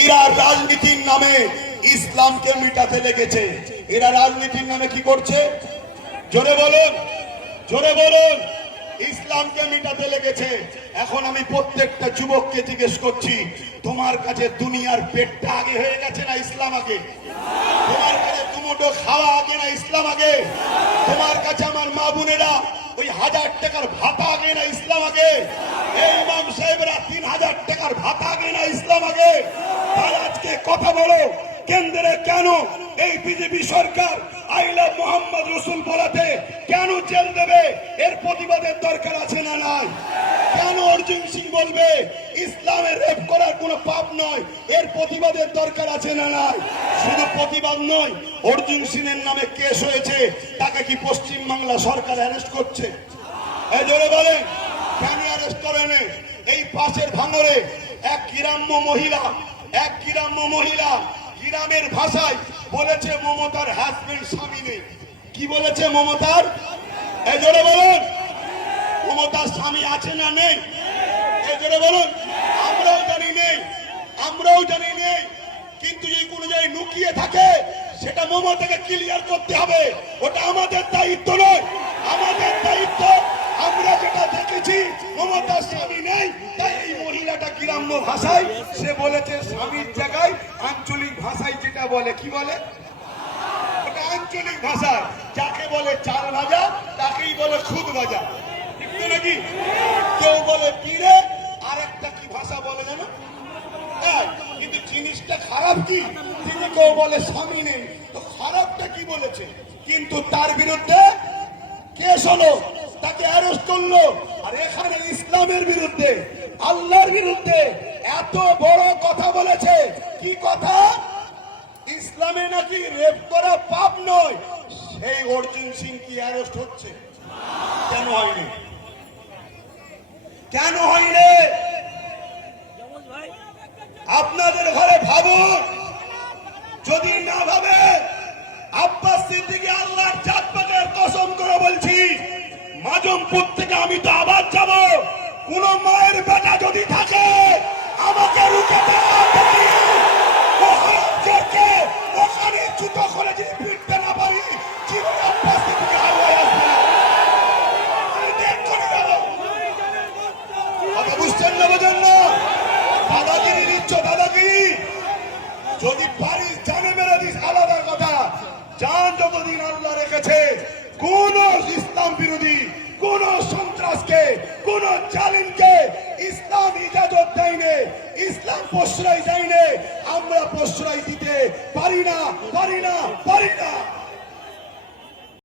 এরা রাজনীতির নামে ইসলামকে মিটাতে লেগেছে। এরা রাজনীতির নামে কি করছে? জোরে বলুন, জোরে বলুন। ইসলামকে মিটাতে লেগেছে। এখন আমি প্রত্যেকটা যুবককে জিজ্ঞেস করছি, তোমার কাছে দুনিয়ার পেটটা আগে হয়ে গেছে না ইসলাম আগে? তোমার কাছে দুমুঠো খাওয়া আগে না ইসলাম আগে? তোমার কাছে আমার মা বোনেরা ওই 1000 টাকার ভাতা আগে না ইসলাম আগে? এই ইমাম সাহেবরা 3000 টাকার ভাতা আগে না ইসলাম আগে? তাহলে আজকে কথা বলো, কেন্দ্রে কেন এই BJP Sarkar I love Mohammad রসুল বলাতে কেন জেল দেবে? এর প্রতিবাদের দরকার আছে না নাই? কেন অর্জুন সিং বলবে ইসলামের রেপ করার কোনো পাপ নয়? এর প্রতিবাদের দরকার আছে না নাই? শুধু প্রতিবাদ নয়, অর্জুন সিং এর নামে কেস হয়েছে, তাকে কি পশ্চিম বাংলা সরকার অ্যারেস্ট করছে? এই জোরে বলেন, কেন অ্যারেস্ট করেন? এই পাশের ভাঙরে এক গ্রাম্য মহিলা গ্রামের ভাষায় বলেছে মমতার হাজবেন্ড স্বামী নেই। কি বলেছে মমতার? এই জোরে বলুন, মমতার স্বামী আছে না নেই? এই জোরে বলুন। আমরাও জানি নেই, কিন্তু যদি কোনো জায়গায় লুকিয়ে থাকে সেটা মমতাকে ক্লিয়ার করতে হবে। ওটা আমাদের দায়িত্ব নয়, আমাদের দায়িত্ব। আমরা যেটা দেখেছি মমতার স্বামী নেই, তাই এই মহিলাটা গ্রাম্য ভাষায় সে বলেছে স্বামীর জায়গায় আঞ্চলিক ভাষায় যেটা বলে, কি বলে ওটা আঞ্চলিক ভাষা। যাকে বলে চাল ভাজা তাকেই বলে খুদ ভাজা, ঠিক তো নাকি? কেউ বলে পিড়ে, আর একটা কি ভাষা বলে জানো? কিন্তু জিনিসটা খারাপ কি? তিনি কেউ বলে স্বামী নেই, তো খারাপটা কি বলেছে? কিন্তু তার বিরুদ্ধে কেস হলো, তাকে অ্যারেস্ট করলো। আর এখানে ইসলামের বিরুদ্ধে, আল্লাহর বিরুদ্ধে এত বড় কথা বলেছে। কি কথা? ইসলামে নাকি রেপ করা পাপ নয়। সেই অর্জুন সিং কি অ্যারেস্ট হচ্ছে? কেন হয়নি? কেন হয়নি? আপনাদের ঘরে ভাবুন, যদি না ভাবে, আব্বাস সিদ্দিকী আল্লাহর জাত পাকের কসম করে বলছি, মাজমপুর থেকে আমি তো আবার যাব। কোন মায়ের বেটা যদি থাকে আমাকে রুখে ওখানে জুতো করে যদি পিটতে না পারি, জীবনে আব্বাস সিদ্দিকী হাওয়ায় আসবে না। কথা বুঝছেন না? বোঝেন না? দাদাগিরি দিচ্ছ, দাদাগিরি। যদি পারিস জানে মেরে দিস, আলাদা কথা। জান যতদিন আল্লাহ রেখেছে, কোন ইসলাম বিরোধী, কোন সন্ত্রাসকে, কোন জালিমকে ইসলাম ইজাজত দেয়নি, ইসলাম প্রশ্রয় দেয়নি। আমরা প্রশ্রয় দিতে পারি না।